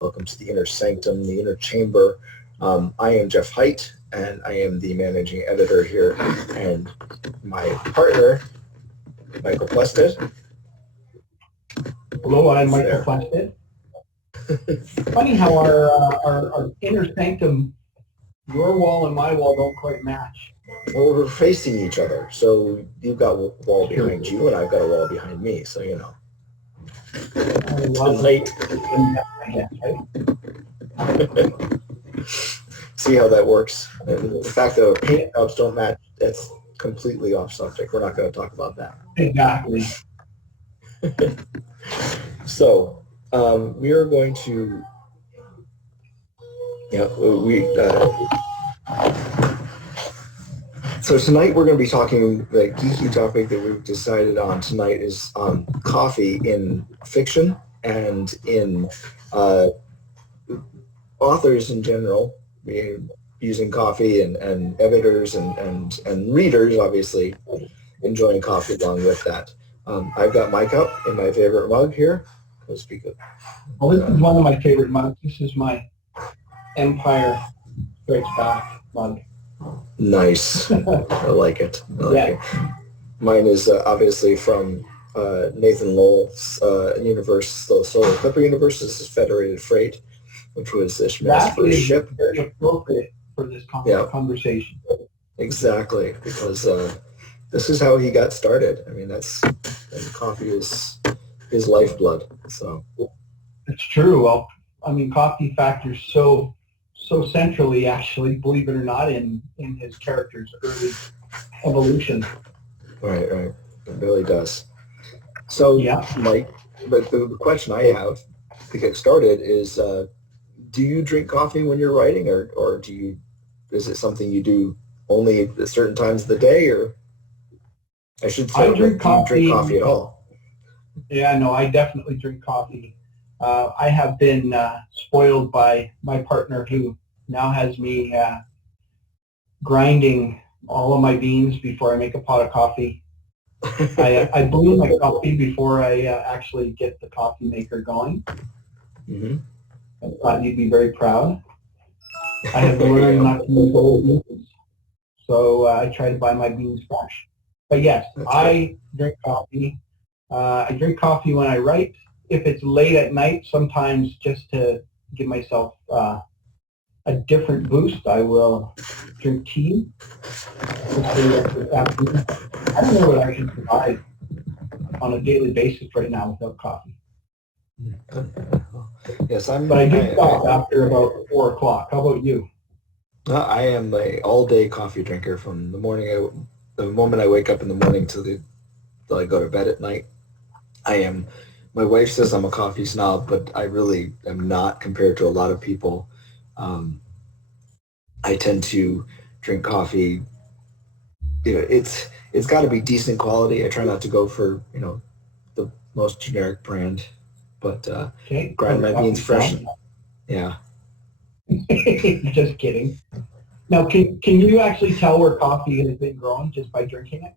Welcome to the inner sanctum, the inner chamber. I am Jeff Hite, and I am the managing editor here. And my partner, Michael Plested. Hello, I'm Michael Plested. Funny how our inner sanctum, your wall and my wall don't quite match. Well, we're facing each other, so you've got a wall behind you, and I've got a wall behind me. So you know. Tonight. See how that works. And the fact that our paint jobs don't match, that's completely off subject. We're not going to talk about that. Exactly. So we are going to, so tonight we're going to be talking, the geeky topic that we've decided on tonight is coffee in fiction and in authors in general, using coffee and editors and readers, obviously, enjoying coffee along with that. I've got my cup in my favorite mug here. Let's speak of. Well, this is one of my favorite mugs. This is my Empire Strikes Back mug. Nice. I like it. It. Mine is obviously from Nathan Lowell's universe, the Solar Clipper universe. This is Federated Freight, which was Ishmael's first ship. Very appropriate for this conversation. Exactly, because this is how he got started. I mean, and coffee is his lifeblood. So it's true. Well, I mean, coffee factors so centrally, actually, believe it or not, in his character's early evolution. Right. It really does. So, Mike, but the question I have to get started is, do you drink coffee when you're writing, or is it something you do only at certain times of the day, or I should say, I drink coffee. Do you drink coffee at all? Yeah, no, I definitely drink coffee. I have been spoiled by my partner, who now has me grinding all of my beans before I make a pot of coffee. I brew my coffee before I actually get the coffee maker going. Mm-hmm. I thought you'd be very proud. I have learned not to use old beans, so I try to buy my beans fresh. But yes, I drink coffee. I drink coffee when I write. If it's late at night, sometimes just to give myself a different boost, I will drink tea. I don't know what I can provide on a daily basis right now without coffee. Yes, But I do stop after about 4 o'clock. How about you? I am an all-day coffee drinker from the moment I wake up in the morning till I go to bed at night. My wife says I'm a coffee snob, but I really am not compared to a lot of people. I tend to drink coffee. It's got to be decent quality. I try not to go for the most generic brand, but grind my beans fresh. Yeah. Just kidding. Now, can you actually tell where coffee has been grown just by drinking it?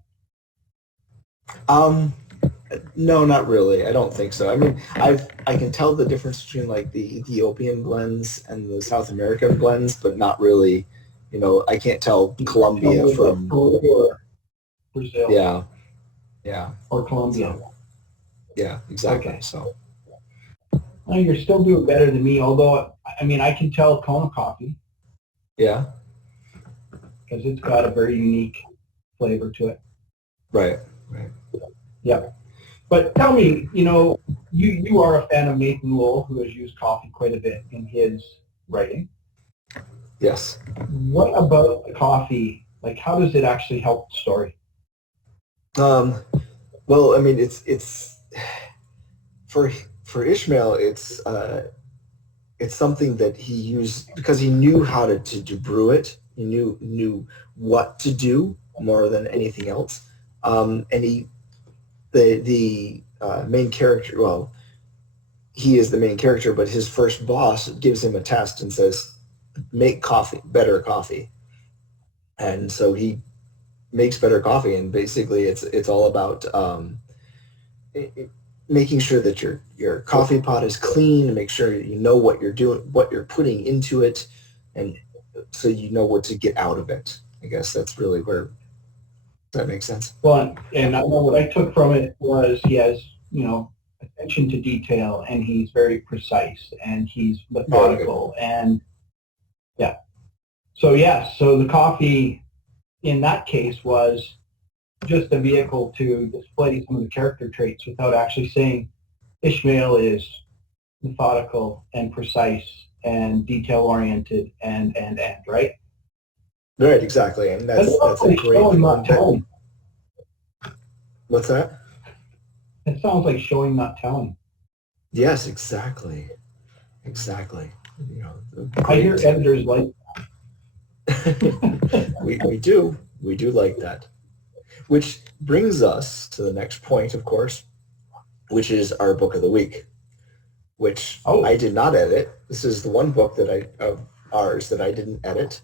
No, not really. I don't think so. I mean, I can tell the difference between like the Ethiopian blends and the South American blends, but not really. I can't tell Colombia from or Brazil. Yeah. Or Colombia. Yeah, exactly. Okay. So. Well, you're still doing better than me, although, I mean, I can tell Kona coffee. Yeah. Because it's got a very unique flavor to it. Right. Yeah. But tell me, you are a fan of Nathan Lowell, who has used coffee quite a bit in his writing. Yes. What about the coffee? Like, how does it actually help the story? Well, I mean, it's for Ishmael, it's something that he used because he knew how to brew it. He knew what to do more than anything else. And the main character, well, he is the main character, but his first boss gives him a test and says, make better coffee. And so he makes better coffee, and basically it's all about making sure that your coffee pot is clean, and make sure you know what you're doing, what you're putting into it, and so you know what to get out of it. I guess that's really where, does that make sense? Well, and I know what I took from it was he has, attention to detail, and he's very precise, and he's methodical, and yeah. So so the coffee in that case was just a vehicle to display some of the character traits without actually saying Ishmael is methodical and precise and detail-oriented and, right? Right, exactly. And that's a great showing, not telling. What's that? It sounds like showing, not telling. Yes, exactly. Exactly. I hear editors like that. we do. We do like that. Which brings us to the next point, of course, which is our book of the week, which I did not edit. This is the one book of ours that I didn't edit.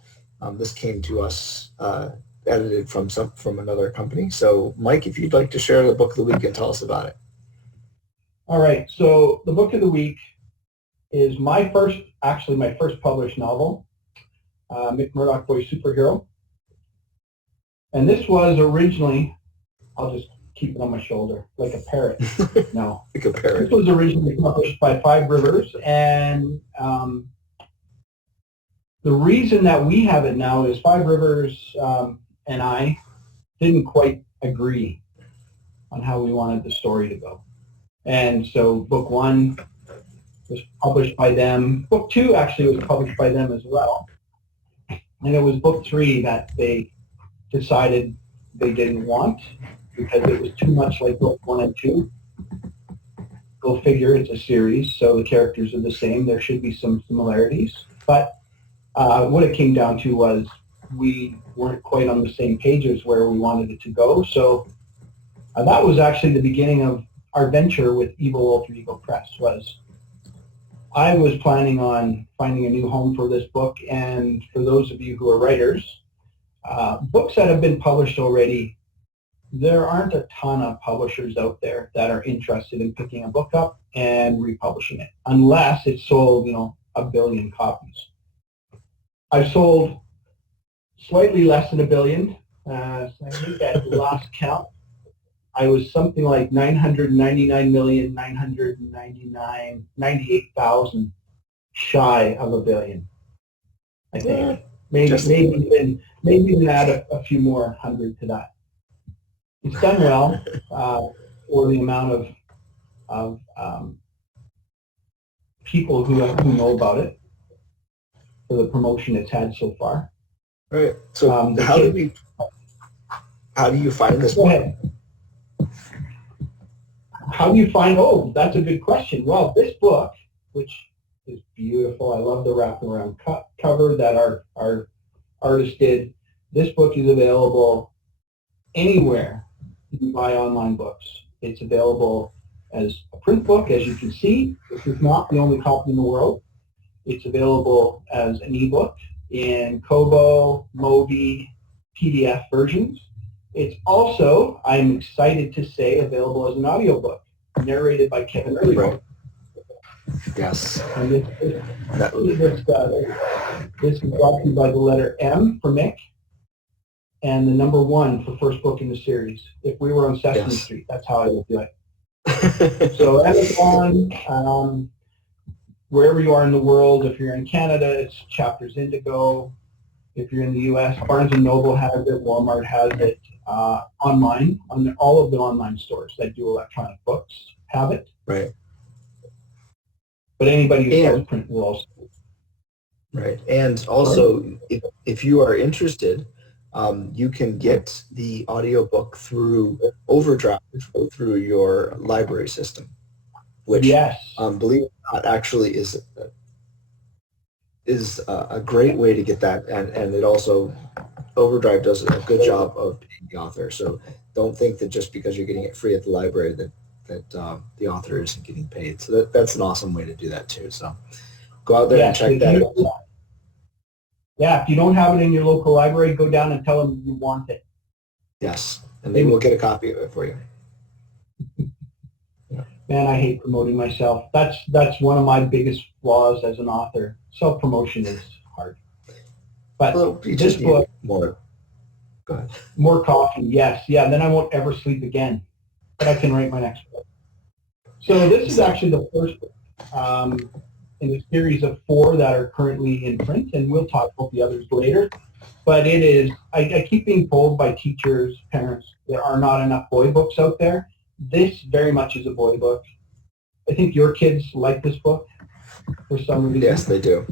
This came to us edited from another company. So, Mike, if you'd like to share the book of the week and tell us about it. All right. So the book of the week is my first published novel, Mick Murdoch Boy Superhero. And this was originally, I'll just keep it on my shoulder, like a parrot. No. Like a parrot. This was originally published by Five Rivers, and the reason that we have it now is Five Rivers and I didn't quite agree on how we wanted the story to go. And so book 1 was published by them. Book 2 actually was published by them as well. And it was book 3 that they decided they didn't want because it was too much like book 1 and 2. Go figure, it's a series, so the characters are the same. There should be some similarities. But what it came down to was we weren't quite on the same pages where we wanted it to go. So that was actually the beginning of our venture with Evil Alter Ego Press. I was planning on finding a new home for this book, and for those of you who are writers, books that have been published already, there aren't a ton of publishers out there that are interested in picking a book up and republishing it, unless it's sold, 1 billion copies. I've sold slightly less than 1 billion. So I think at the last count, I was something like 999,998,000 shy of 1 billion, I think. Maybe even add a few more hundred to that. It's done well for the amount of people who know about it, for the promotion it's had so far. Right. So how do you find this book? How do you find, that's a good question. Well, this book, which is beautiful, I love the wraparound cover that our artist did. This book is available anywhere you buy online books. It's available as a print book, as you can see. This is not the only copy in the world. It's available as an ebook in Kobo, Mobi, PDF versions. It's also, I'm excited to say, available as an audiobook, narrated by Kevin Early. Right. Yes. And this is brought to you by the letter M for Mick and the number 1 for first book in the series. If we were on Sesame Street, that's how I would do it. So Amazon, wherever you are in the world, if you're in Canada, it's Chapters Indigo. If you're in the U.S., Barnes & Noble has it, Walmart has it, online, on all of the online stores that do electronic books have it. Right. But anybody who sells print will also. Right. And also, if you are interested, you can get the audiobook through Overdrive through your library system, which, believe it or not, actually is a great way to get that. And it also, Overdrive does a good job of paying the author. So don't think that just because you're getting it free at the library that the author isn't getting paid. So that's an awesome way to do that too. So go out there and check that out. Yeah, if you don't have it in your local library, go down and tell them you want it. Yes, and they will get a copy of it for you. Man, I hate promoting myself. That's one of my biggest flaws as an author. Self-promotion is hard. But Well, you this just need book, more. Go ahead. more coffee, yes. Yeah, then I won't ever sleep again. But I can write my next book. So this is actually the first in a series of 4 that are currently in print, and we'll talk about the others later. But it is, I keep being told by teachers, parents, there are not enough boy books out there. This very much is a boy book. I think your kids like this book for some reason. Yes, they do.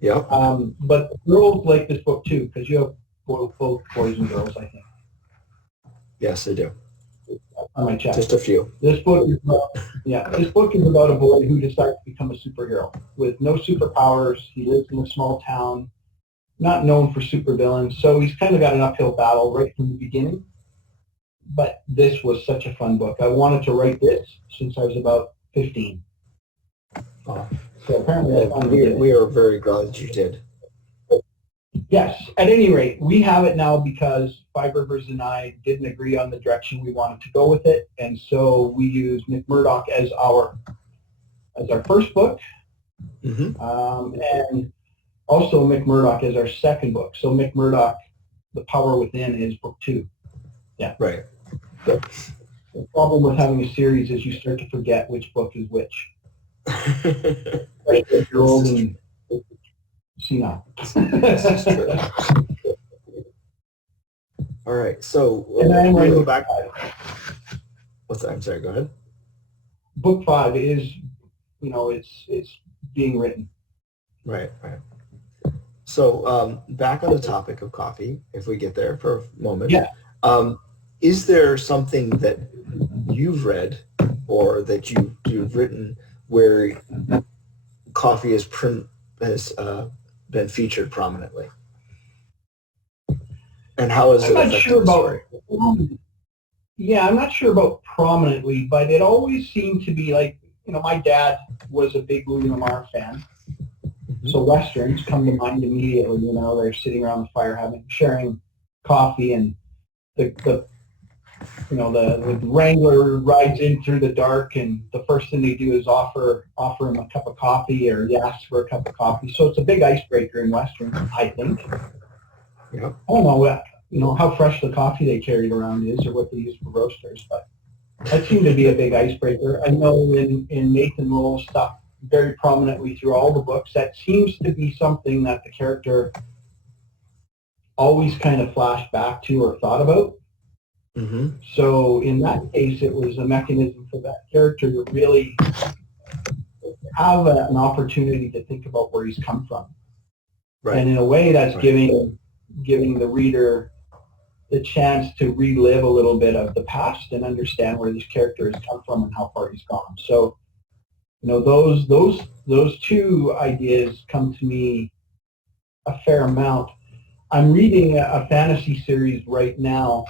Yep. But girls like this book too, because you have both boys and girls, I think. Yes, they do. On my check. Just a few. This book is this book is about a boy who decides to become a superhero with no superpowers. He lives in a small town, not known for supervillains, so he's kind of got an uphill battle right from the beginning. But this was such a fun book. I wanted to write this since I was about 15. Oh. So apparently we are very glad that you did. Yes. At any rate, we have it now because Five Rivers and I didn't agree on the direction we wanted to go with it, and so we used McMurdoch as our first book, and also McMurdoch as our second book. So McMurdoch, The Power Within, is book 2. Yeah. Right. So the problem with having a series is you start to forget which book is which. Right? You're old and senile. All right. So we'll go back. What's that? I'm sorry. Go ahead. Book 5 is, it's being written. Right. Right. So back on the topic of coffee, if we get there for a moment. Yeah. Is there something that you've read or that you've written where coffee has been featured prominently? And how is it affecting the story? I'm not sure about prominently, but it always seemed to be like, my dad was a big Louis Lamar fan. Mm-hmm. So Westerns come to mind immediately. They're sitting around the fire sharing coffee, and the Wrangler rides in through the dark, and the first thing they do is offer him a cup of coffee, or he asks for a cup of coffee. So it's a big icebreaker in Westerns, I think. Yeah. I don't know how fresh the coffee they carried around is, or what they use for roasters, but that seemed to be a big icebreaker. I know in Nathan Lowell's stuff very prominently through all the books, that seems to be something that the character always kind of flashed back to or thought about. Mm-hmm. So in that case, it was a mechanism for that character to really have an opportunity to think about where he's come from. Right. And in a way, that's giving the reader the chance to relive a little bit of the past and understand where this character has come from and how far he's gone. So, those two ideas come to me a fair amount. I'm reading a fantasy series right now.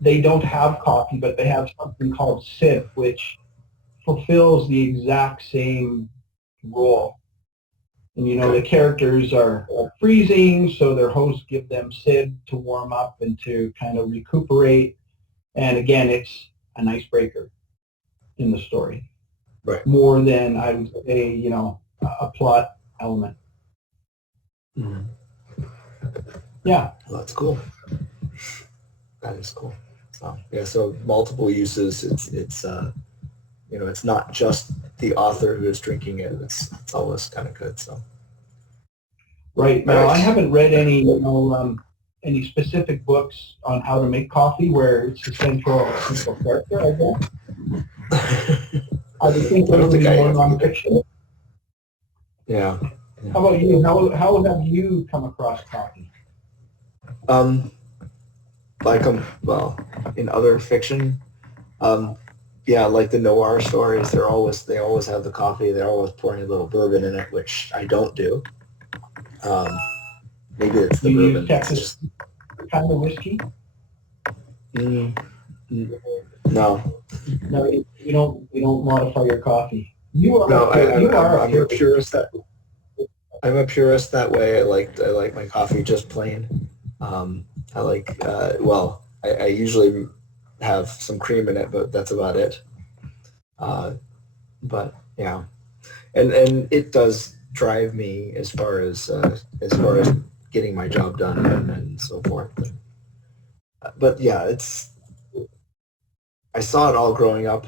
They don't have coffee, but they have something called sip, which fulfills the exact same role. And, the characters are freezing, so their hosts give them sib to warm up and to kind of recuperate. And again, it's an icebreaker in the story. Right. More than, I would say, a plot element. Mm-hmm. Yeah. Well, that's cool. That is cool. So multiple uses. It's not just the author who is drinking it. It's always kind of good. So. Right. Now, I haven't read any specific books on how to make coffee where it's a central character, I guess. I would think it would be more nonfiction. Yeah. How about you? How have you come across coffee? In other fiction, like the noir stories, they always have the coffee. They're always pouring a little bourbon in it, which I don't do. Maybe it's the bourbon. Use Texas kind of whiskey? No. No, you don't modify your coffee. I'm a purist that way. I like my coffee just plain. I usually have some cream in it, but that's about it. But yeah, and it does drive me as far as getting my job done and so forth. But yeah, I saw it all growing up,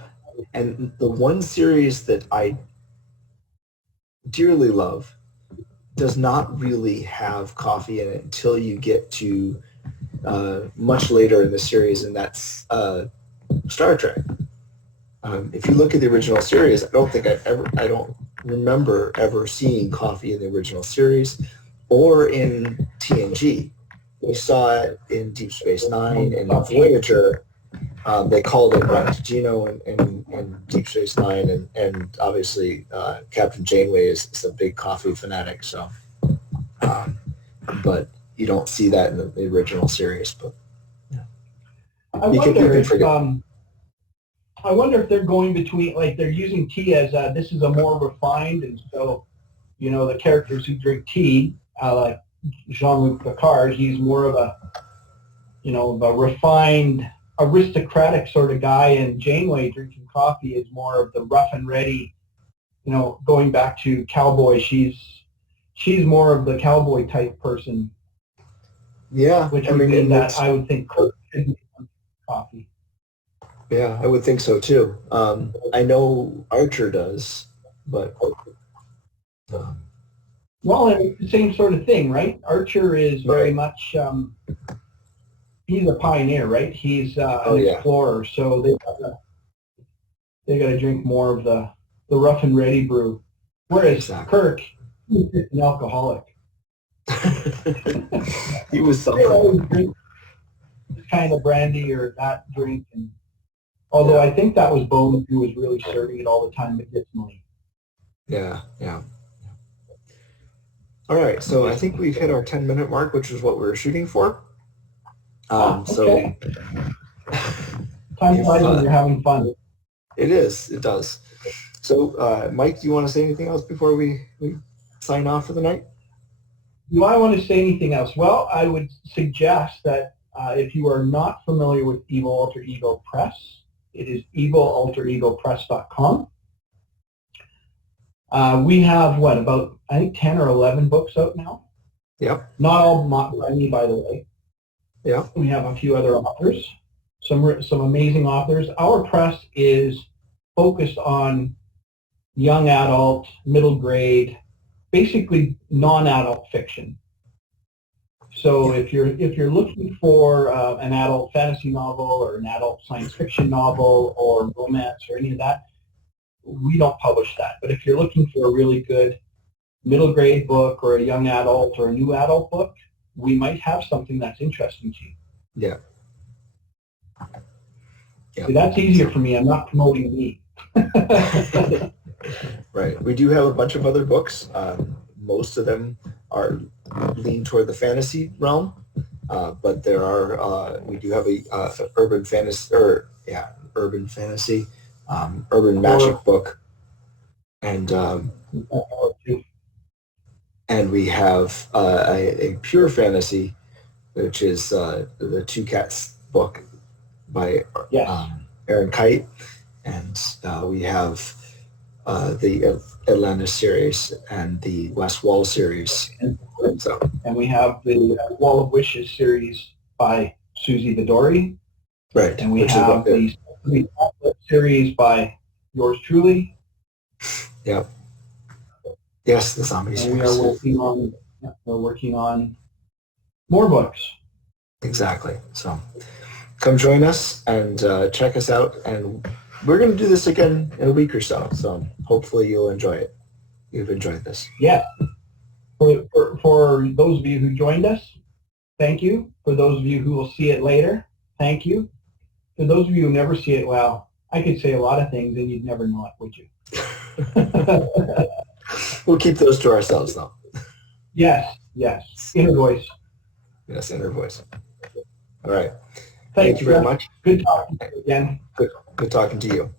and the one series that I dearly love does not really have coffee in it until you get to much later in the series, and that's Star Trek. If you look at the original series, I don't remember ever seeing coffee in the original series or in TNG. We saw it in Deep Space Nine and in Voyager. They called it Gino in Deep Space Nine, and obviously Captain Janeway is a big coffee fanatic. So, but you don't see that in the original series. But yeah. I wonder if they're going between, like they're using tea as this is a more refined, and so the characters who drink tea, like Jean-Luc Picard, he's more of a refined, aristocratic sort of guy, and Janeway drinking coffee is more of the rough and ready. Going back to cowboy, she's more of the cowboy type person. Yeah, which would mean that I would think Kirk should drink coffee. Yeah, I would think so too. I know Archer does, but well, it's the same sort of thing, right? Archer is very much he's a pioneer, right? He's an explorer, so they got to drink more of the rough and ready brew. Whereas Kirk, he's an alcoholic. He was something. They always drink this kind of brandy or that drink, and although I think that was Bone who was really serving it all the time medicinally. Yeah. All right, so I think we've hit our 10-minute mark, which is what we were shooting for. Okay. So time flies when you're having fun. It is. It does. So, Mike, do you want to say anything else before we sign off for the night? Do I want to say anything else? Well, I would suggest that if you are not familiar with Evil Alter Ego Press, it is evilalteregopress.com. We have, about, I think, 10 or 11 books out now. Yep. Not all by me, by the way. Yeah. We have a few other authors, some amazing authors. Our press is focused on young adult, middle grade, basically non-adult fiction. So if you're looking for an adult fantasy novel or an adult science fiction novel or romance or any of that, we don't publish that. But if you're looking for a really good middle grade book or a young adult or a new adult book, we might have something that's interesting to you. Yeah. See, that's easier for me. I'm not promoting me. Right. We do have a bunch of other books. Most of them are lean toward the fantasy realm, but there are we do have a urban fantasy urban magic book, and we have a pure fantasy, which is the Two Cats book by Aaron Hite, and we have the Atlantis series and the West Wall series. And we have the Wall of Wishes series by Susie Vidori. Right. And we have the series by yours truly. Yep. Yes, the zombie series. And we're working on more books. Exactly. So come join us and check us out, and we're going to do this again in a week or so. So hopefully you'll enjoy it. You've enjoyed this. Yeah. For those of you who joined us, thank you. For those of you who will see it later, thank you. For those of you who never see it, well, I could say a lot of things and you'd never know it, would you? We'll keep those to ourselves, though. Yes. Inner voice. Yes, inner voice. All right. Thank you very much. Good talking to you again. Good talking to you.